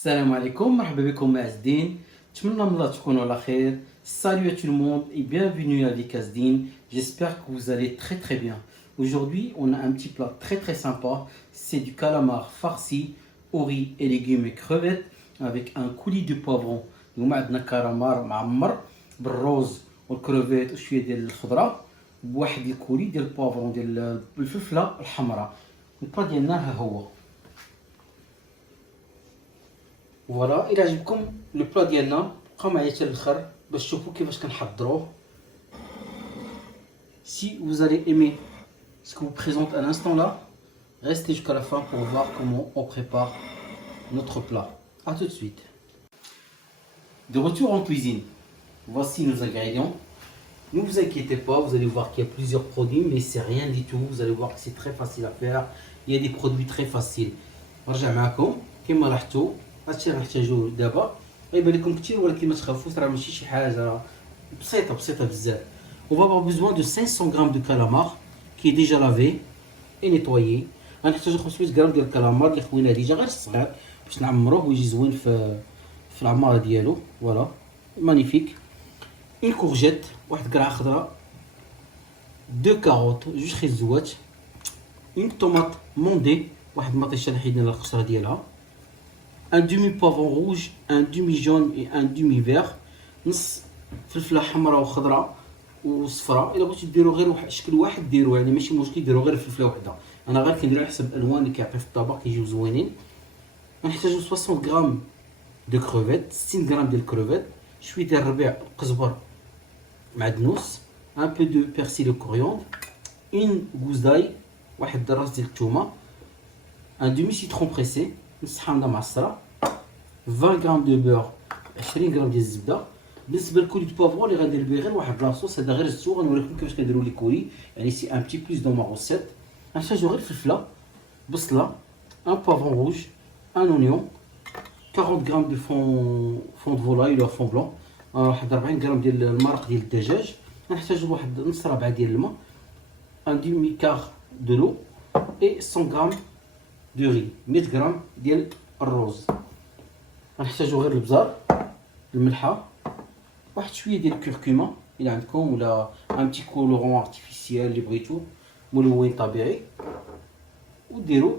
السلام عليكم, مرحبا بكم معزدين. نتمنى من الله تكونوا على خير. Salut à tout le monde et bienvenue avec Asdin. J'espère que vous allez très bien. Aujourd'hui, on a un petit plat très sympa. C'est du calamar farci au riz et légumes et crevettes avec un coulis de poivron. اليوم عندنا كالامار معمر بالروز والكروفيت وشويه ديال الخضره بواحد الكولي ديال البوافرون ديال الفلفله الحمراء. البلا ديالنا ها هو. فوالا الى عجبكم لو بلا ديالنا بقاو معايا حتى الاخر باش تشوفوا كيفاش كنحضروه. Si vous allez aimer ce que vous présente à l'instant là, restez jusqu'à la fin pour voir comment on prépare notre plat. A tout de suite. De retour en cuisine, voici nos ingrédients. Ne vous inquiétez pas, vous allez voir qu'il y a plusieurs produits, mais c'est rien du tout. Vous allez voir que c'est très facile à faire. Il y a des produits très faciles. نرجع معكم كما لاحظتوا هادشي غنحتاجوه دابا. غيبان لكم كثير ولكن ما تخافوش راه ماشي شي حاجه بسيطه بزاف. On va avoir besoin de 500 g de calamar qui est déjà lavé et nettoyé. غنحتاجو 500 g ديال الكالامار اللي خوينا ديجا غير الصغير باش نعمروه ويجي زوين في العماره ديالو. فوالا مانيفيك. une courgette واحد قرعه خضراء, 2 carottes جوج خيزوات, une tomate mondée واحد المطيشه اللي حيدنا القشره ديالها, un demi poivron rouge, un demi jaune et un demi vert, نص فلفله حمراء وخضراء وصفراء. الا بغيتو ديروا غير واحد شكل واحد ديروا, يعني ماشي مشكل ديروا غير فلفله وحده. انا غير كنديروا على حسب الالوان اللي كيعطي في الطبق كيجيو زوينين. غنحتاجو 60 غرام دو كروفيت, 60 غرام ديال الكروفيت, شويه ديال الربيع القزبر معدنوس, un peu de persil de coriandre, une gousse d'ail, واحد الراس ديال الثومه, un demi citron pressé, نص حامضه معصره, 20 غرام دو بور, 20 غرام ديال الزبده. بالنسبه للكولي دو بافون اللي غندير به غير واحد لاصوص, هذا غير الزو غنوريكم كيفاش كنديروا لي كولي, يعني سي ان بتي بلوس دون ما روسيت. غنحتاجو غير فلفله, بصله, un poivron rouge, un oignon, 40 غرام دو فون دو فولاي ولا فون بلون, واحد 40 غرام ديال المرق ديال الدجاج. غنحتاجو واحد نص ربعه ديال الماء, un demi quart de l'eau et 100 غرام دو ري, 100 غرام ديال الرز. غنحتاجو غير البزار, الملحه, واحد شويه ديال الكركمه الى عندكم, ولا ان بتي كولورون ارتيفيسيال اللي بغيتو, ملون طبيعي, وديروا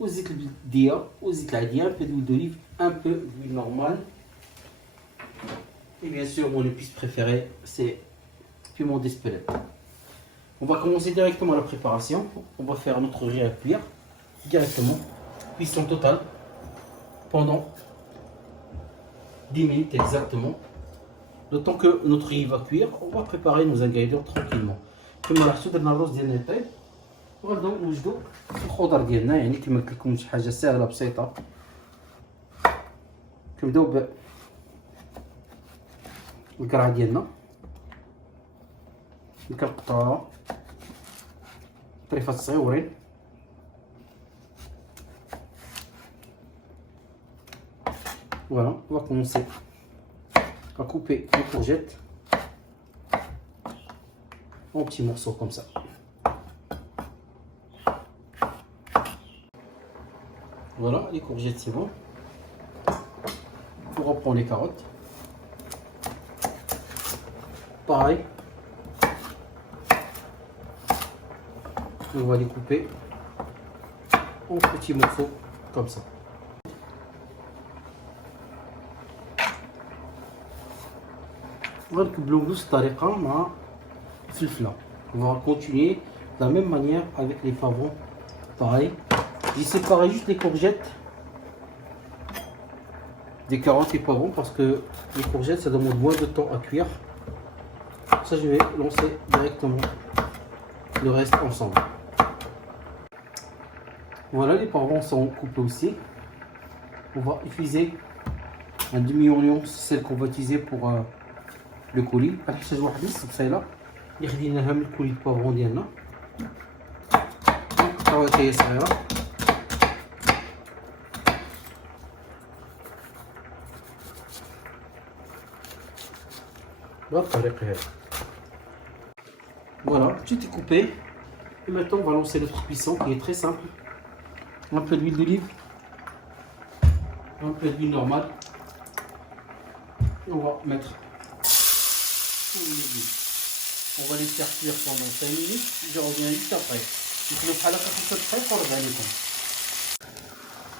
والزيت البلديه والزيت العاديه, un peu d'huile d'olive, un peu d'huile normale. Et bien sûr, mon épice préférée, c'est piment d'Espelette. On va commencer directement la préparation. On va faire notre riz à cuire directement. Cuisson totale pendant 10 minutes exactement. Le temps que notre riz va cuire, on va préparer nos ingrédients tranquillement. كما لاحظتوا درنا الرز ديالنا يطيب, وغنبداو نوجدوا الخضر ديالنا, يعني كما قلت لكم شي حاجه سهله بسيطه. كنبداو بالقرعه ديالنا, كنقطعوها طريفات صغيورين. Voilà, on va commencer à couper les courgettes en petits morceaux comme ça. Voilà, les courgettes c'est bon. On reprend les carottes. Pareil, on va les couper en petits morceaux comme ça. غنكبلو بنفس الطريقه مع الفلفله. On va continuer de la même manière avec les poivrons. Pareil, j'ai séparé juste les courgettes des carottes et poivrons parce que les courgettes ça demande moins de temps à cuire. Ça je vais lancer directement le reste ensemble. Voilà, les poivrons sont coupés aussi. On va utiliser un demi-oignon, c'est celle qu'on va utiliser pour le coulis. غنحتاج واحد نص بصيله اللي خديناها من الكولي البافرون ديالنا, نقطعوها حتى هي صغيره. بهذه الطريقه هذه. Voilà, tout est coupé. Et maintenant, on va lancer notre cuisson qui est très simple. Un peu d'huile d'olive, un peu d'huile normale. Et on va mettre tous les légumes. On va les faire cuire pendant 5 minutes. Je reviens juste après. نخلو بحال هكا 5 دقائق ونرجع لكم.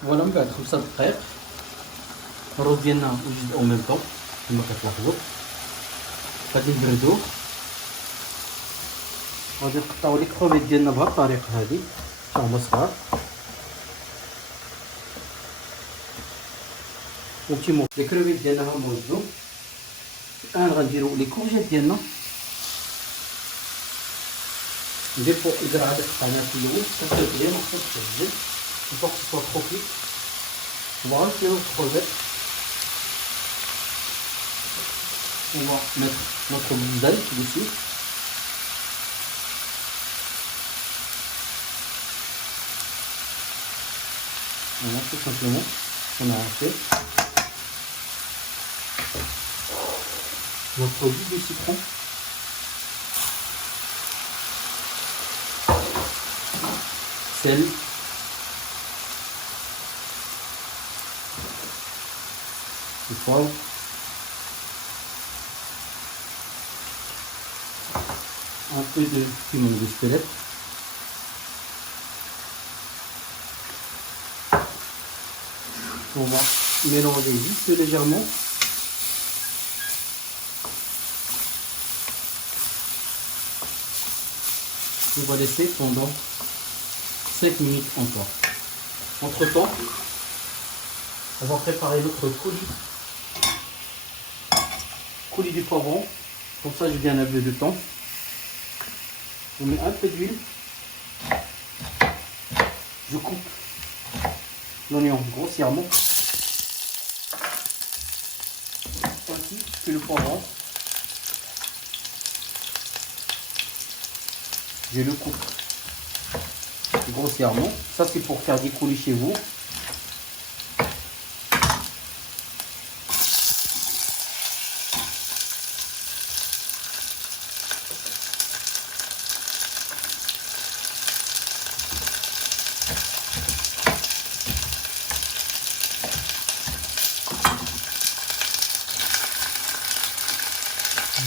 فوالا من بعد 5 دقائق الرز ديالنا وجد او ميم طون كما كتلاحظوا. غادي نبردوه. غادي نقطعوا لي كروفيت ديالنا بهذه الطريقه هذه حتى هما صغار. وتيمو لي كروفيت ديالنا هما وجدوا. الان غنديروا لي كورجيت ديالنا. نديرو الزرعه اللي قطعناها في الاول كتطيب غير ما خصهاش تهزل الفوق تصور تروكي. وبغا نديرو الكروفيت. On va mettre notre bouzel dessus. Voilà, tout simplement, on a fait notre jus de citron. Sel. Du poivre. Un peu de piment de spelette. On va mélanger juste légèrement. On va laisser pendant 5 minutes encore. Entre temps, on va préparer notre coulis du poivron. Pour ça, j'ai bien lavé de temps. On met un peu d'huile. Je coupe l'oignon grossièrement. Ainsi que le poivron. Je le coupe grossièrement. Ça, c'est pour faire des coulis chez vous.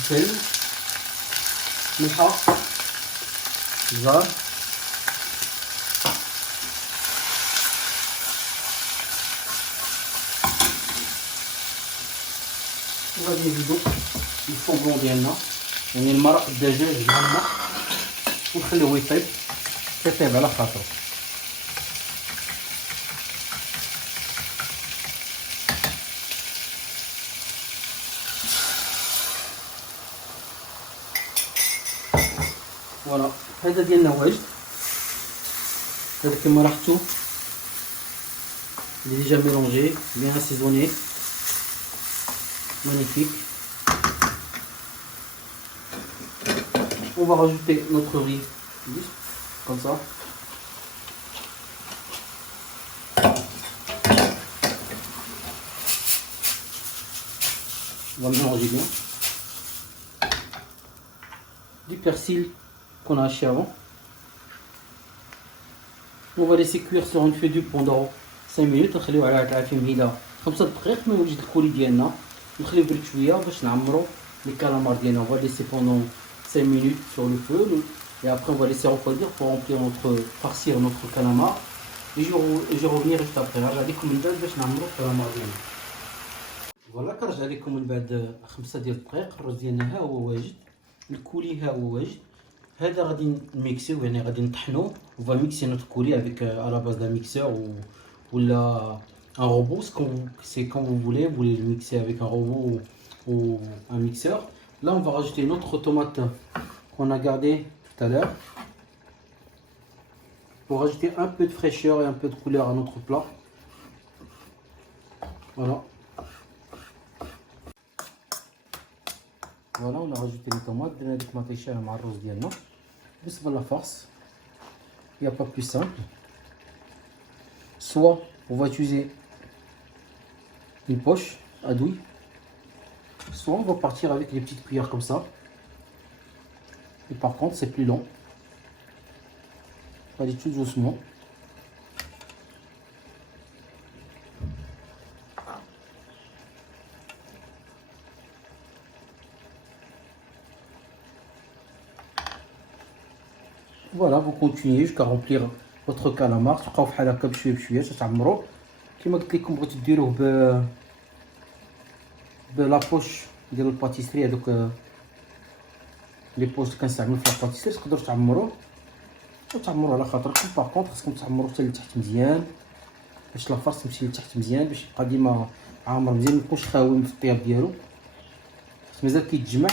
sel, ملحة، زار، وغادي نزيدو الفوغون ديالنا، يعني المرق الدجاج ديالنا، ونخليوه يطيب على خاطرو. فوالا هذا ديالنا واجد، هذا كما لاحظتوا il est déjà mélangé, bien assaisonné, magnifique. On va rajouter notre riz juste comme ça. On va mélanger bien. Du persil qu'on a acheté avant. On va laisser cuire sur une feuille pendant 5 minutes. نخليوه على العافية مهيلة 5 دقائق من وجد الكولي ديالنا، نخليوه يبرد شوية باش نعمرو لي كالامار ديالنا. On va laisser pendant 5 minutes sur le feu et après on va laisser refroidir pour remplir farcir notre calamar. Et je vais revenir juste après. نرجع لكم من بعد باش نعمرو الكالامار ديالنا. فوالا كنرجع لكم من بعد 5 ديال الدقائق. الرز ديالنا ها هو واجد، الكولي ها هو واجد. هذا غادي نميكسيو، يعني غادي نطحنو. on va mixer notre coulis avec à la base d'un mixeur ou un robot, c'est quand vous voulez le mixer avec un robot ou un mixeur. Là on va rajouter notre tomate qu'on a gardé tout à l'heure pour rajouter un peu de fraîcheur et un peu de couleur à notre plat. Voilà, on a rajouté les tomates. درنا ديك مطيشه مع الرز ديالنا. بالنسبه للفرص il n'y a pas plus simple. Soit on va utiliser une poche à douille, soit on va partir avec les petites cuillères comme ça. Et par contre c'est plus long. On va aller tout doucement. Voilà, vous continuez jusqu'à remplir votre calamar. تبقاو بحال هكا بشويه بشويه تعمروه. كما قلت لكم بغيتو ديروه بلابوش ديال الباتيسري، هذوك لي بوش اللي كنستعملو في الباتيسري تقدروا تعمروه وتعمروه على خاطركم. باغ كونطخ خصكم تعمروه حتى لتحت مزيان باش لافارس تمشي لتحت مزيان، باش يبقى ديما عامر مزيان، ميبقاوش خاويين في الطياب ديالو، حيت مازال كيتجمع.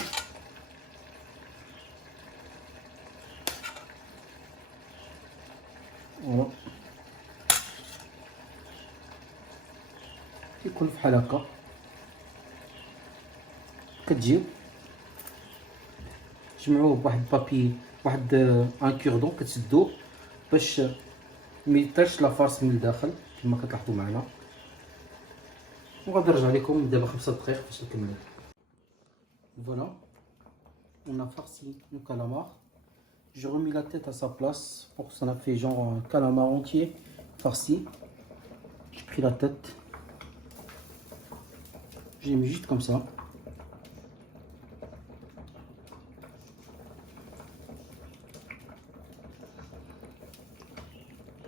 فوالا كيكون بحال هكا. كتجيو تجمعوه بواحد بابي، واحد ان كوردون كتسدوه باش ميطيرش لافارس من الداخل كما كتلاحظوا معنا. وغادي نرجع لكم دابا 5 دقائق باش نكملو. Voilà, on a farci le calamar. J'ai remis la tête à sa place pour que ça a fait genre un calamar entier farci. J'ai pris la tête, j'ai mis juste comme ça.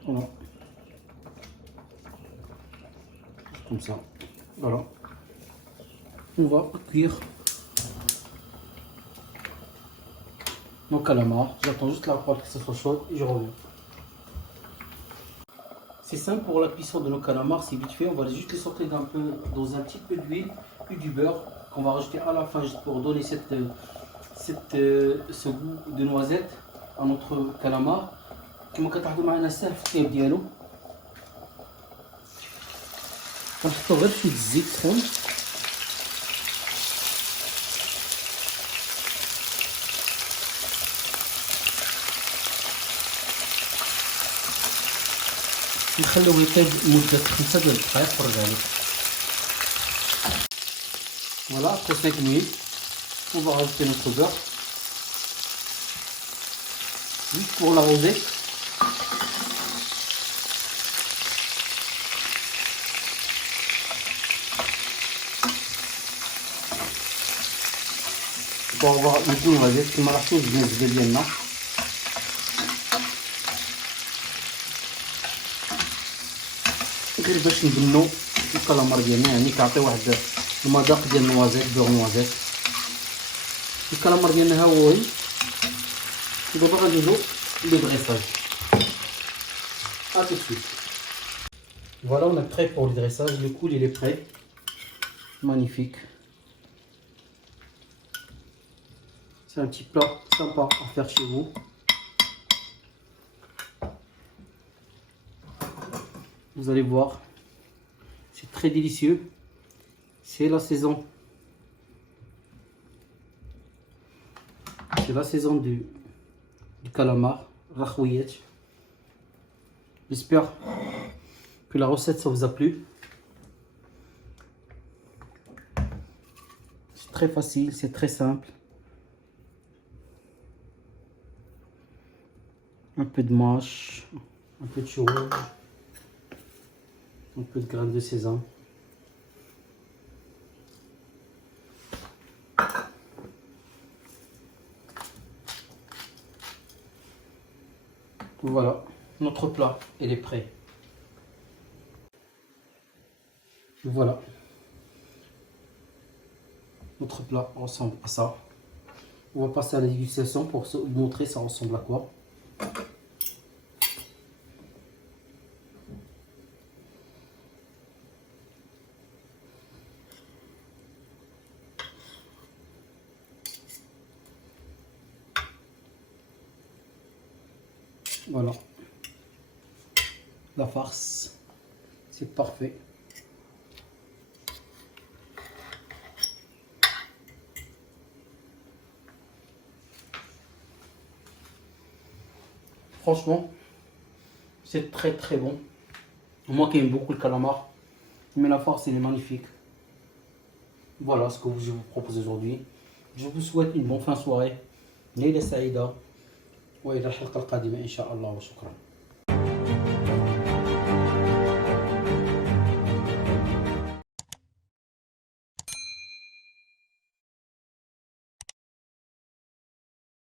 Voilà, comme ça. Voilà, on va cuire nos calamars. J'attends juste la poêle que ça soit chaude et je reviens. C'est simple pour la cuisson de nos calamars, c'est vite fait. On va juste les sauter dans un petit peu d'huile puis du beurre qu'on va rajouter à la fin juste pour donner ce goût de noisette à notre calamar. كما كتلاحظوا معنا ساهل في الطياب ديالو. كنحطو غير شويه الزيت سخون نخليوه يطيب مدة 5 دقائق ونرجع لك. Voilà, après 5 minutes, on va rajouter notre beurre juste pour l'arroser. Pour avoir un goût noisette كما لاحظتوا الزبده ديالنا. غير باش نبنو الكالامار ديالنا، يعني كيعطي واحد المذاق ديال النوازيت، بيغ نوازيت. الكالامار ديالنا ها هو. دابا غندوزو لو دريساج. A tout de suite. Voilà, on est prêt pour le dressage. Le coule il est prêt. Magnifique. C'est un petit plat sympa à faire chez vous. Vous allez voir, c'est très délicieux. C'est la saison. C'est la saison du calamar, rakhouiyet. J'espère que la recette ça vous a plu. C'est très facile, c'est très simple. Un peu de mâche, un peu de chou rouge, un peu de graines de sésame. Voilà, notre plat, il est prêt. Voilà. Notre plat ressemble à ça. On va passer à la dégustation pour vous montrer ça ressemble à quoi. Voilà, la farce, c'est parfait. Franchement, c'est très très bon. Moi qui aime beaucoup le calamar, mais la farce elle est magnifique. Voilà ce que je vous propose aujourd'hui. Je vous souhaite une bonne fin de soirée. Leila Saïda. وإلى الحلقة القادمة إن شاء الله وشكرا.